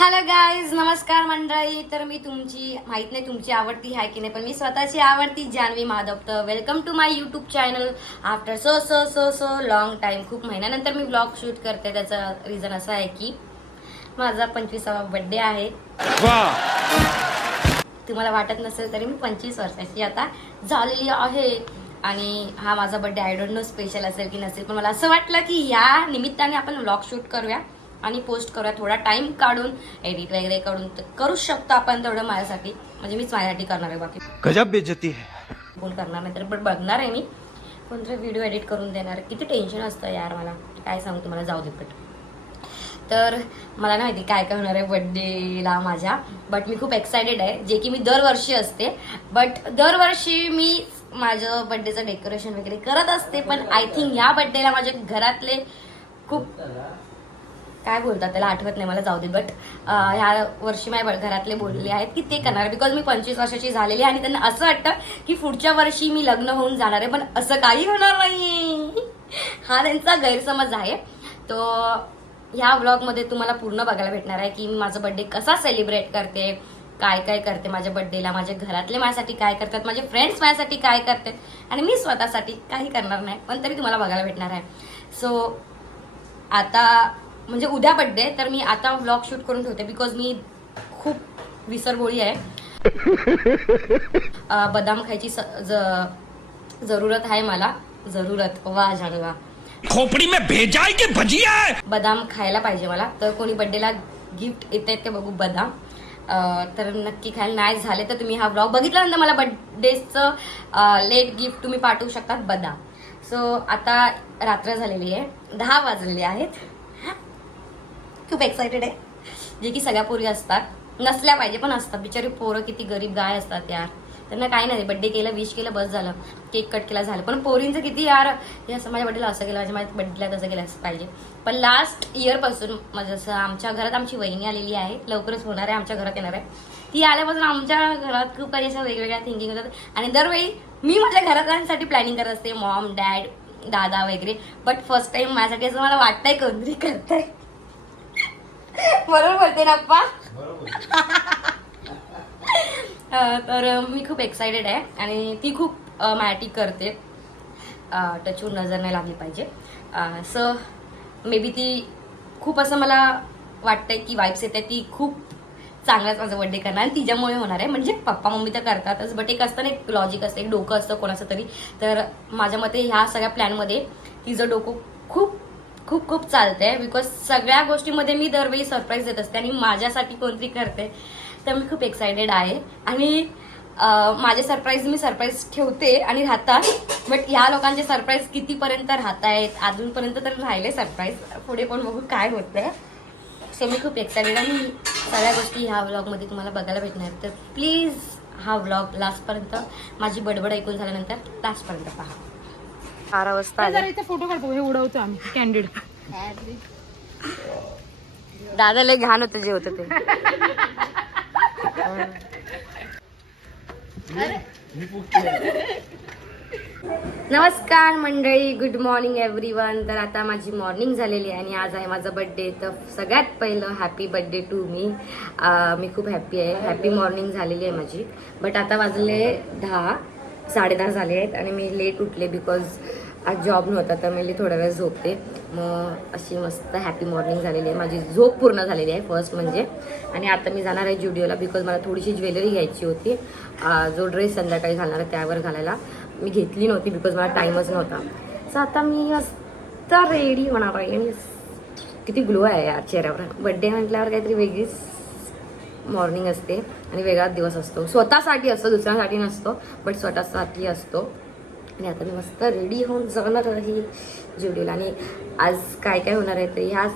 Hello guys, नमस्कार मंडळी. तर मी तुमची माहित नाही तुमची आवडती आहे की नाही, पण मी स्वतःची आवडती जान्हवी माधव. तर welcome to my YouTube channel after so so so so long time. खूप महिन्यानंतर मी ब्लॉग शूट करते. त्याचं रिझन असं आहे की माझा 25वा बर्थडे आहे. तुम्हाला वाटत नसेल तरी मी 25 वर्षाची आता झालेली आहे. आणि हा माझा birthday I don't know special असेल की नसेल, पण मला असं वाटलं की या निमित्ताने आपण व्लॉग शूट करूया आणि पोस्ट करूया. थोडा टाइम काढून एडिट वगैरे करून करू शकतो आपण तेवढं माझ्यासाठी. म्हणजे मीच माझ्यासाठी करणार आहे, बाकी गजब बेइज्जती है. कोण करणार नाही. तर पण बघणार आहे मी, कोणतरी व्हिडिओ एडिट करून देणार. किती टेन्शन असतं यार मला, काय सांगू तुम्हाला. जाऊ दे. तर मला नाही माहिती काय काय होणार आहे बड्डेला माझ्या, बट मी खूप एक्सायटेड आहे. जे की मी दरवर्षी असते, बट दरवर्षी मी माझं बड्डेचं डेकोरेशन वगैरे करत असते. पण आय थिंक या बड्डेला माझ्या घरातले खूप काय बोलतात त्याला आठवत नाही मला, जाऊ दे. बट ह्या वर्षी माझ्या घरातले बोलले आहेत की ते करणार, बिकॉज मी 25 वर्षाची झालेली आहे आणि त्यांना असं वाटतं की पुढच्या वर्षी मी लग्न होऊन जाणार आहे, पण असं काही होणार नाही. हा त्यांचा गैरसमज आहे. तो ह्या व्लॉगमध्ये तुम्हाला पूर्ण बघायला भेटणार आहे की मी माझा बर्थडे कसा सेलिब्रेट करते, काय काय करते माझ्या बर्थडेला, माझे घरातले माझ्यासाठी काय करतात, माझे फ्रेंड्स माझ्यासाठी काय करतात आणि मी स्वतःसाठी काही करणार नाही, पण तरी तुम्हाला बघायला भेटणार आहे. सो आता म्हणजे उद्या बर्थडे, तर मी आता व्लॉग शूट करून ठेवते बिकॉज मी खूप विसरबोळी आहे. बदाम खायची जरूरत आहे मला. जरूरत, वा जानवा. खोपड़ी में भेजा है कि भजिया है? बदाम खायला पाहिजे मला. तर कोणी बर्थडेला गिफ्ट येत आहेत ते बघू बदाम. तर नक्की खायला नाही झाले तर तुम्ही हा व्लॉग बघितल्यानंतर मला बर्थडेचं लेट गिफ्ट तुम्ही पाठवू शकतात, बदाम. सो आता रात्र झालेली आहे, 10 वाजलेले आहेत. खूप एक्सायटेड आहे. जे की सगळ्या पोरी असतात, नसल्या पाहिजे पण असतात. बिचारी पोरं किती गरीब गाय असतात यार. त्यांना काही नाही, बड्डे केलं, विश केलं, बस झालं, केक कट केला, झालं. पण पोरींचं किती यार, हे असं माझ्या बड्डेला असं केलं, माझ्या बड्डेला तसं केलं पाहिजे. पण लास्ट इयरपासून म्हणजे असं आमच्या घरात आमची वहिनी आलेली आहे, लवकरच होणार आहे, आमच्या घरात येणार आहे. ती आल्यापासून आमच्या घरात खूप काही अशा वेगवेगळ्या थिंकिंग होतात. आणि दरवेळी मी माझ्या घरातल्यांसाठी प्लॅनिंग करत असते, मॉम, डॅड, दादा वगैरे. बट फर्स्ट टाइम माझ्यासाठी असं मला वाटतंय कोणतरी करताय. बरोबर बोलते ना अप्पा? तर मी खूप एक्सायटेड आहे आणि ती खूप मॅटी करते. टचवून नजर नाही लागली पाहिजे. सो मे बी ती खूप असं मला वाटतंय की वाईब्स येते, ती खूप चांगलाच माझा बर्थडे करणार आणि तिच्यामुळे होणार आहे. म्हणजे पप्पा मम्मी तर करतातच, बट एक असतं ना, एक लॉजिक असतं, एक डोकं असतं कोणाचं तरी. तर माझ्या मते ह्या सगळ्या प्लॅनमध्ये तिचं डोकं खूप खूप खूप चालतंय. बिकॉज सगळ्या गोष्टीमध्ये मी दरवेळी सरप्राईज देत असते आणि माझ्यासाठी कोणतरी करते, तर मी खूप एक्सायटेड आहे. आणि माझे सरप्राईज मी सरप्राईज ठेवते आणि राहतात, बट ह्या लोकांचे सरप्राईज कितीपर्यंत राहत आहेत, अजूनपर्यंत तर राहिले सरप्राईज, पुढे पण बघू काय होतं. सो मी खूप एक्सायटेड आणि सगळ्या गोष्टी ह्या व्लॉगमध्ये तुम्हाला बघायला भेटणार. तर प्लीज हा व्लॉग लास्टपर्यंत, माझी बडबड ऐकून झाल्यानंतर लास्टपर्यंत पहा. 12 वाजता इथे फोटो काढतो, हे उडवतो आम्ही कॅन्डिड. दादा लय घाण होतं जे होतं ते. नमस्कार मंडळी, गुड मॉर्निंग एव्हरीवन. तर आता माझी मॉर्निंग झालेली आहे आणि आज आहे माझा बर्थडे. तर सगळ्यात पहिलं हॅपी बर्थडे टू मी. मी खूप हॅपी आहे. हॅपी मॉर्निंग झालेली आहे माझी. बट आता वाजले 10-10:30 झाले आहेत आणि मी लेट उठले बिकॉज आज जॉब नव्हता, तर मी थोडा वेळ झोपते. मग अशी मस्त हॅपी मॉर्निंग झालेली आहे, माझी झोप पूर्ण झालेली आहे फर्स्ट म्हणजे. आणि आता मी जाणार आहे जुडिओला बिकॉज मला थोडीशी ज्वेलरी घ्यायची होती. जो ड्रेस संध्याकाळी घालणार आहे त्यावर घालायला मी घेतली नव्हती बिकॉज मला टाईमच नव्हता. सो आता मी मस्त रेडी होणार आहे आणि किती ग्लो आहे या चेहऱ्यावर. बड्डे म्हटल्यावर काहीतरी वेगळीच मॉर्निंग असते आणि वेगळाच दिवस असतो. स्वतःसाठी असतो, दुसऱ्यासाठी नसतो, बट स्वतःसाठी असतो. आणि आता मी मस्त रेडी होऊन जाणार आहे जुडिओला. आणि आज काय काय होणार आहे तर ह्या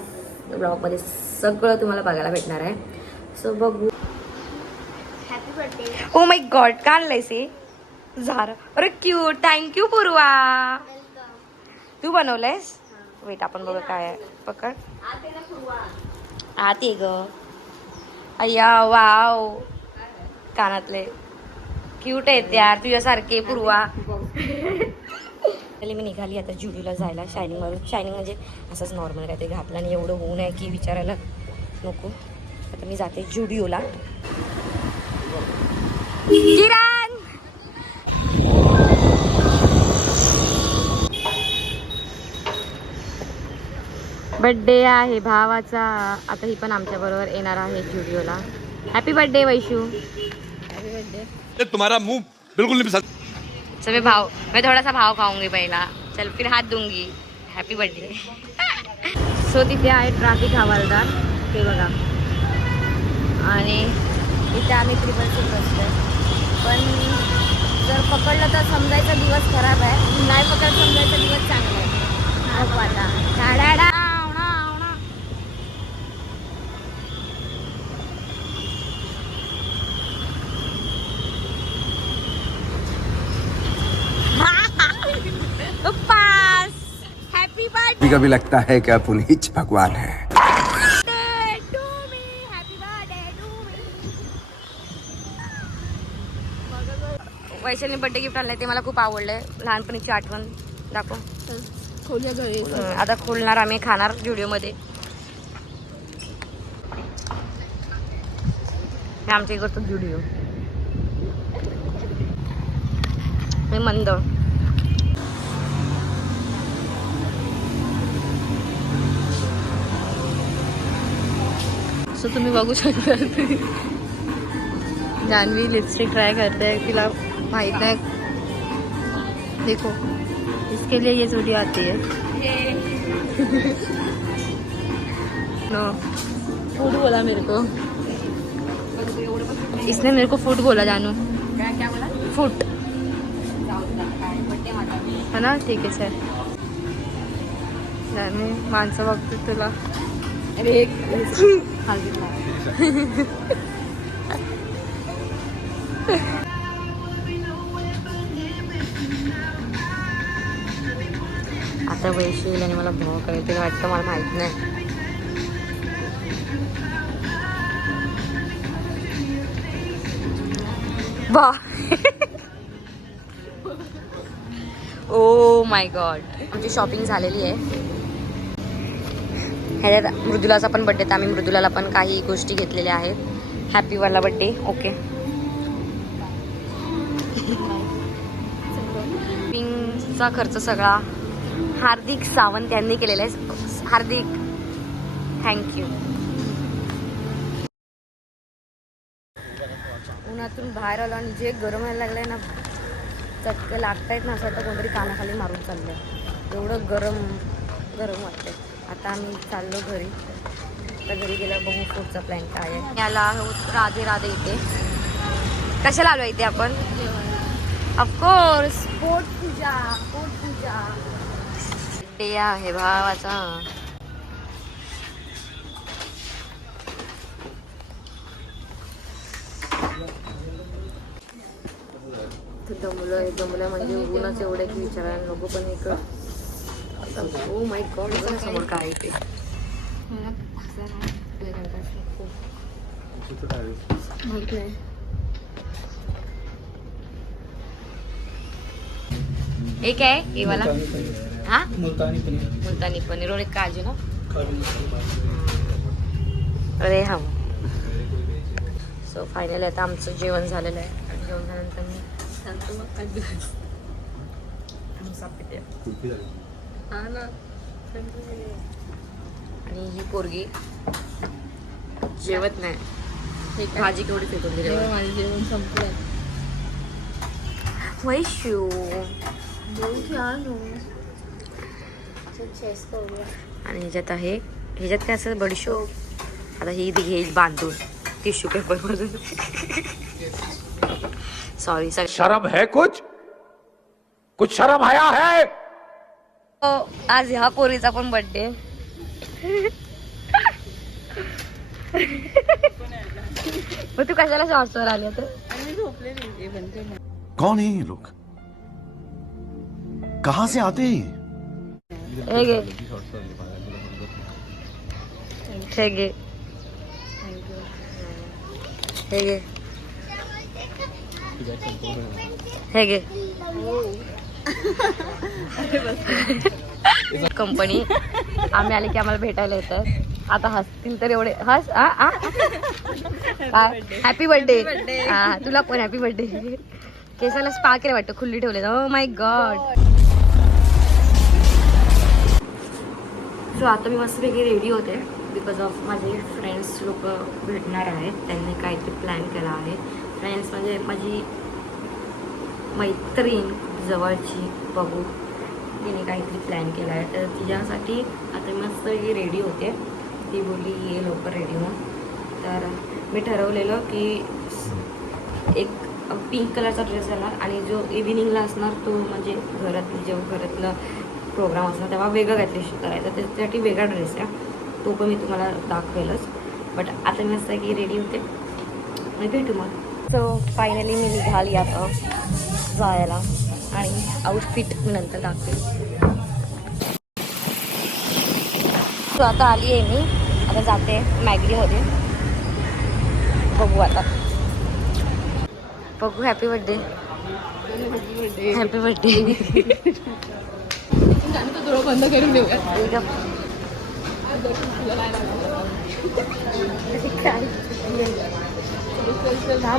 ब्लॉगमध्ये सगळं तुम्हाला बघायला भेटणार आहे. सो बघू. Happy birthday. O my God, का आणलंयस हे झार? अरे क्यूट, थँक्यू पूर्वा. तू बनवलंयस? वेट आपण बघू काय आहे. पकड. आते ग. अय्या वाव, कानातले क्यूट आहेत यार तुझ्यासारखे पूर्वा. मी निघाली आता जुडीला जायला. शायनिंग म्हणजे असंच नॉर्मल काय ते घातलं आणि एवढं होऊ नये की विचारायला नको. आता मी जाते जुडिओला. किरण बर्थडे आहे भावाचा. आता ही पण आमच्या बरोबर येणार आहे जुडिओला. Happy birthday Vaishu. तुम्हारा मुंह बिल्कुल नहीं पसंद. चल मैं थोड़ा सा भाव खाऊंगी पहिला. चल फिर हात दूंगी. Happy birthday. सो तिथे आहे ट्रॅफिक हवालदार ते बघा. आणि इथे आम्ही 666 बसतोय. पण जर पकडलं तर समजायचा दिवस खराब आहे. नाही पकडलं समजायचा दिवस चांगला आहे. बघू आता. डाडा पास. हॅपी बर्थडे कभी कभी लगता है कि आप उन्हीं भगवान है. To me. Happy birthday to me. Vaishali birthday gift आणलंय ते मला खूप आवडलंय. लहानपणीची आठवण दाखव. खोलूया गळे. आता खोलणार आम्ही खाणार व्हिडिओमध्ये. हे आमच्या इकडचं व्हिडिओ. हे मंद. सो तुम्ही बघू शकता जान्हवी लिपस्टिक ट्राय करते है. तिला माहित नाही. देखो इसके लिए ये चूड़ी आती है. नो फूड बोला मेरे को. इसने मेरे को फूड बोला जानू. क्या बोला? फूड है ना. ठीक आहे सर. जान्हवी माणसं बघतो तुला. अरे आता वैशी येईल आणि मला भाव कळते वाटतं. मला माहित नाही. वा ओ माय गॉड. आमची शॉपिंग झालेली आहे. ह्याच्यात मृदुलाचा पण बड्डे. तर आम्ही मृदुलाला पण काही गोष्टी घेतलेल्या आहेत. हॅपी वाला बड्डे. ओके. शॉपिंगचा खर्च सगळा हार्दिक सावंत यांनी केलेला आहे. हार्दिक थँक्यू. उन्हातून बाहेर आलो आणि जे गरम व्हायला लागलंय ना. चटकं लागतायत ना. असं वाटतं कोणतरी कानाखाली मारून चाललंय. एवढं गरम वाटतंय. आता आम्ही चाललो घरी. आता घरी गेल्यावर बघू पुढचा प्लॅन काय आहे. याला राधे राधे इथे कशाला आलो इथे आपण. ऑफकोर्स पोट पूजा. बड्डे आहे भावाचा. दमलं म्हणजे उन्हाच एवढं की विचारायला नको. पण एक ओ माय गॉड समोर काय ते. एक आहे ये वाला. हा मुलतानी पनीर और एक काजू ना. अरे हा. सो फायनली आता आमचं जेवण झालेलं आहे. आणि जेवण झाल्यानंतर मी आणि ही पोरगी जेवत नाही. भाजी केवढी फेकून दिली. माझं जेवण संपलंय. वैशू आणि ह्याच्यात आहे. ह्याच्यात काय असं बडीशोप. आता ही घेईल बांधून टिश्यू पेपर मधून. Sorry sir. शर्म है कुछ शर्म आया है. आज ह्या पोरीचा पण बर्थडे. मग तू कशाला शॉर्ट्सवर आली आता. कौन है ये लोग. कहाँ से आते हैं. हे घे. हे घे. हे घे. हे घे. कंपनी आम्ही आले की आम्हाला भेटायला येतात. आता हसतील तर एवढे हस हॅपी बर्थडे. हा तुला पण हॅपी बर्थडे. केसाला स्पा केलं वाटतं, खुल्ली ठेवले. ओ माय गॉड. सो आता मी मस्तपैकी रेडी होते बिकॉज ऑफ माझे फ्रेंड्स लोक भेटणार आहेत. त्यांनी काहीतरी प्लॅन केला आहे. फ्रेंड्स म्हणजे माझी मैत्रीण जवळची बघू, तिने काहीतरी प्लॅन केला आहे. तर तिच्यासाठी आता मी मस्तपैकी रेडी होते. ती बोलली ये लवकर रेडी होऊन. तर मी ठरवलेलं की एक पिंक कलरचा ड्रेस घालणार आणि जो इव्हिनिंगला असणार तो म्हणजे जेव्हा घरातलं प्रोग्राम असणार तेव्हा वेगळं काहीतरी करायचं. त्याच्यासाठी वेगळा ड्रेस आहे, तो पण मी तुम्हाला दाखवेलच. बट आता मी असं की रेडी होते आणि भेटू मग. सो फायनली मी निघाली आता जायला आणि आउटफिट मी नंतर दाखवेल. सो आता आली आहे मी, आता जाते मॅगडीमध्ये. बघू आता, बघू. Happy birthday. Happy birthday. डोळं बंद करून देऊया.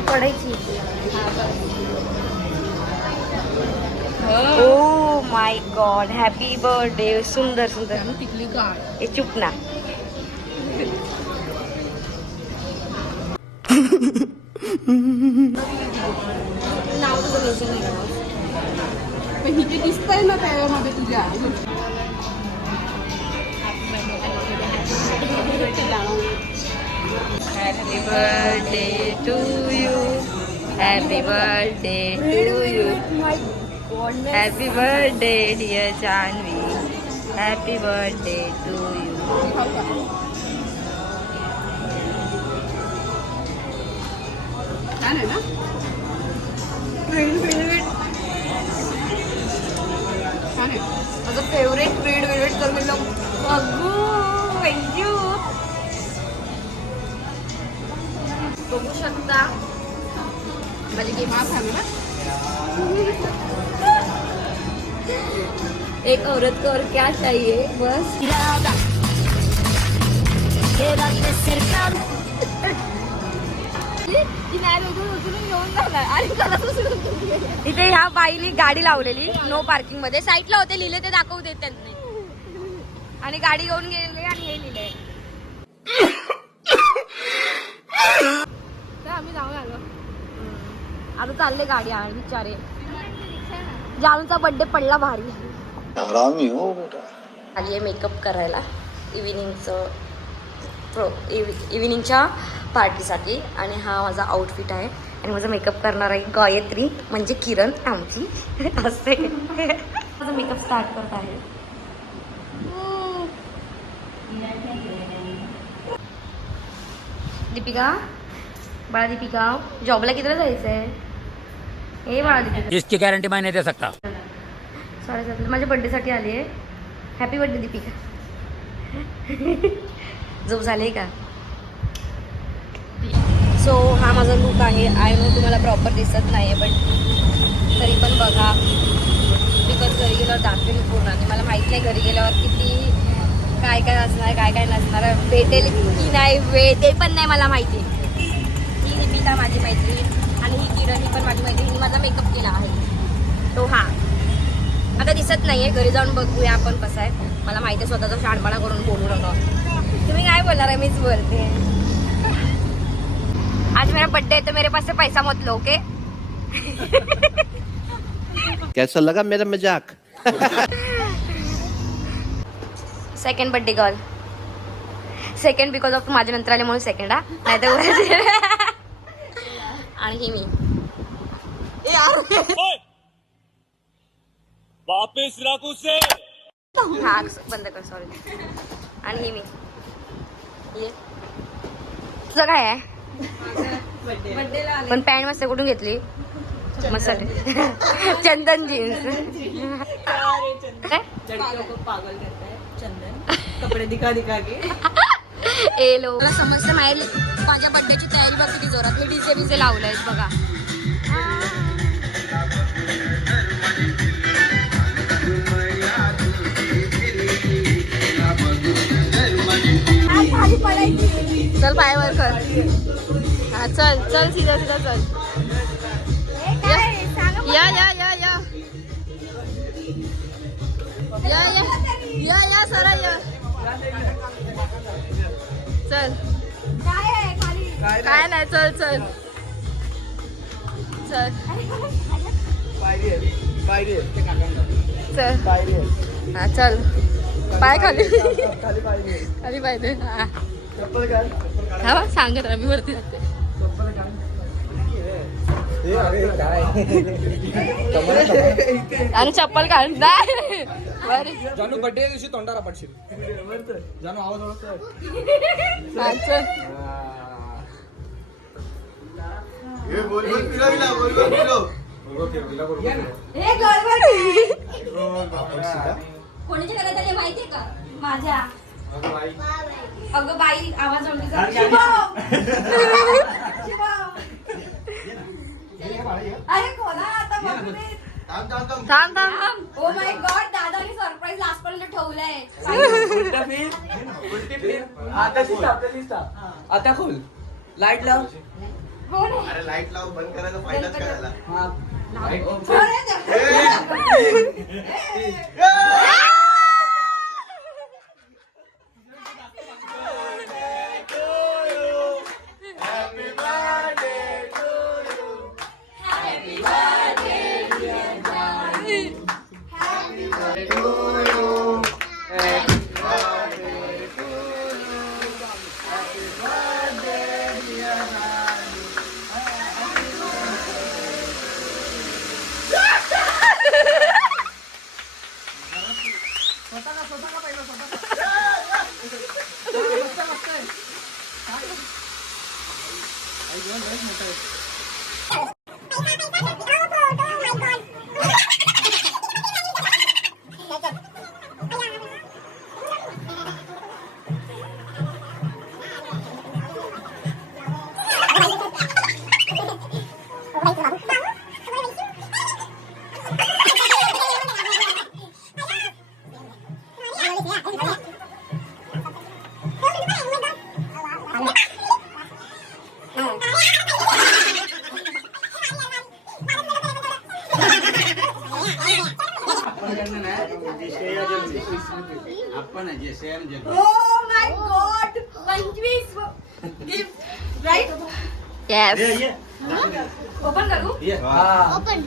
पडायची. Oh my god, happy birthday. सुंदर सुंदर. टिकली काढ. ए चुप ना. नाव तुझं मेन्शन नाही केलं. पण इथे दिसतंय ना त्यामध्ये तुझ्या. Happy birthday to you. Happy birthday to you. Happy birthday dear Janvi. Happy birthday to you. छान आहे ना. छान आहे. माझं फेवरेट रेड तर मी बघू. थँक्यू. बघू शकता माझी गेम आज आहे ना. एक औरत को और क्या चाहिए बस. इथे ह्या बाईने गाडी लावलेली नो पार्किंग मध्ये. साईडला होते, लिहिले ते दाखवू देत त्यांनी. आणि गाडी घेऊन गेले आणि हे लिहिले. आम्ही जाऊन आलो. आता चालले गाडी आणि बिचारे. जानूचा बर्थडे पडला भारी. हो बेटा. आली आहे मेकअप करायला इव्हिनिंगच्या पार्टीसाठी. आणि हा माझा आउटफिट आहे. आणि माझा मेकअप करणार आहे गायत्री म्हणजे किरण आमची. असते माझा मेकअप स्टार्ट करत आहे. दीपिका, बाळा दीपिका, जॉबला कितीला जायचं आहे? हे बाळा दीपिका, इसकी गारंटी मैं नहीं दे सकता. 7:30 माझ्या बर्थडेसाठी आली आहे. Happy birthday Deepika. झोप झाले का? सो हा माझा लुक आहे. आय नो तुम्हाला प्रॉपर दिसत नाही आहे, बट तरी पण बघा. बिकॉज घरी गेल्यावर दाखवेल पूर्ण. आणि मला माहीत नाही घरी गेल्यावर किती काय काय असणार, काय काय नसणार, भेटेल की नाही वेळ ते पण नाही मला माहिती. ही दीपिका माझी मैत्रीण आणि ही किरण ही पण माझी मैत्रीण. ही माझा मेकअप केला आहे तो. हा आता दिसत नाही आहे. घरी जाऊन बघूया आपण कसं आहे. मला माहिती आहे स्वतःचा शहाणपणा करून बोलू नका. तुम्ही काय बोलणार आहे? मीच बोलते. आज मेरा बर्थडे है तो मेरे पास से पैसा मत लो. ओके. कैसा लगा मेरा मजाक? Second birthday girl. Second because of माझ्या नंतर आले म्हणून सेकंड. हा नाही तर. आणि ही मी. वापस रखो से. हा बंद कर. सॉरी. आणि ही मी. ये तुझं काय आहे? पण पॅन्ट मस्त कुठून घेतली? मस्त चंदन जीन्स. कपडे दिखा दिखा के. ए लो मला समजतं माझ्या बर्थडेची तयारी बघ किती जोरात. हे डीजे बिजे लावलंय बघा. चल पाय वर कर. हा चल चल सीधा सीधा चल. या या या या या या या या सरा या. चल काय नाही चल चल चल चल हा चल पाय खाली खाली पाय दे. हा बघ सांगत मी वरती जाते. आणि चप्पल काढ नाही जानू बर्थडे दिवशी तोंडारा पडशील. जानू आवाज ओळखतो. कोणाच्या घरात आले माहितीये का? माझ्या. अगं बाई आवाज ओळखीचा. अरे कोणा आता थांब थांब. ओ माय गॉड दादानी सरप्राईज लास्ट पर्यंत ठेवलंय. आता खोल लाईट लाव. अरे लाईट लाव बंद करायचा फायदाच काय झाला. Oh my God! 25 gift, right? Yes. Open करू? ओपन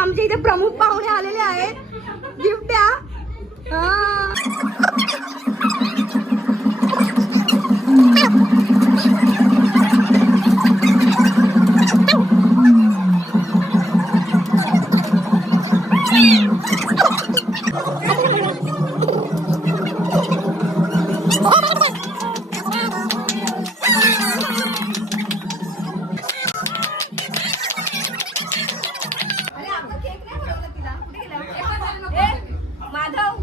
आमच्या इथे प्रमुख पाहुणे आलेले आहेत. गिफ्ट द्या. माधव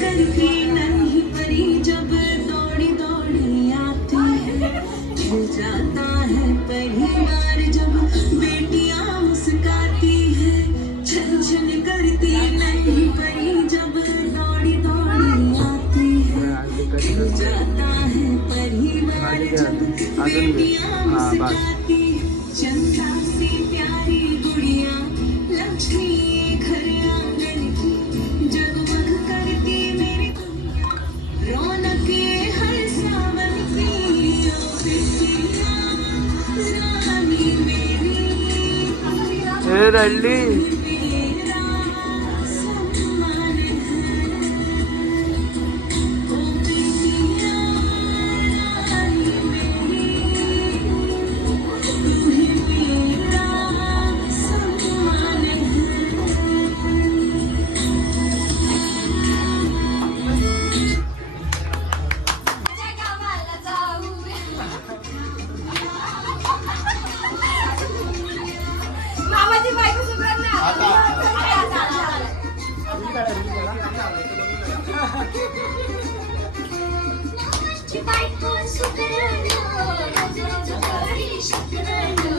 करती नहीं परी जब दौड़ी दौड़ी आती है खिल जाता है परिवार जब बेटियां मुस्काती है छन छन करती नहीं परी जब दौड़ी दौड़ी आती है खिल जाता है परिवार जब बेटियां मुस्काती है चंदा सी प्यारी गुड़िया लक्ष्मी घर आंगन की जगमग करती मेरी दुनिया रौनके हर सावन की ओ बिटिया रानी मेरी मेरा सम्मान है ओ बिटिया रानी मेरी तू ही मेरा सम्मान है. मामाची बायको सुगंधा. बायको सुकरानो रोज रोज करी शुक्रानो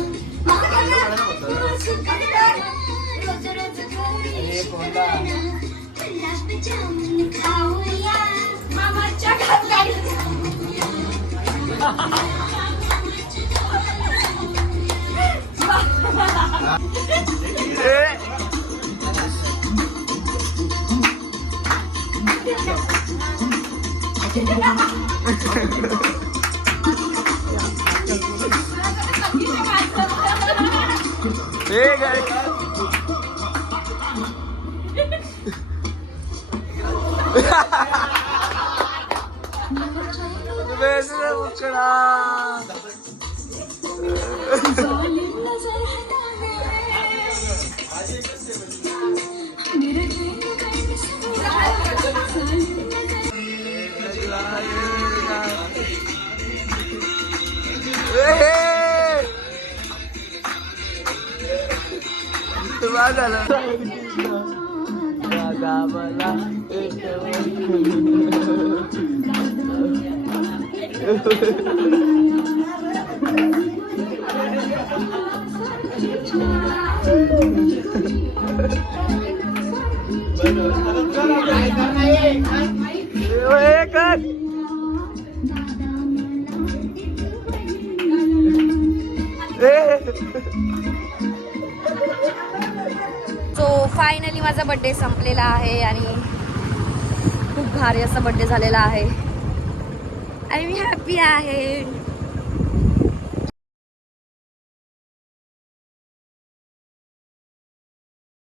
रोज रोज करी शुक्रानो गुलाब जामुन खाऊया मामाच्या घरात सो फायनली माझा बर्थडे संपलेला आहे आणि खूप भारी असा बर्थडे झालेला आहे आणि मी हॅपी आहे.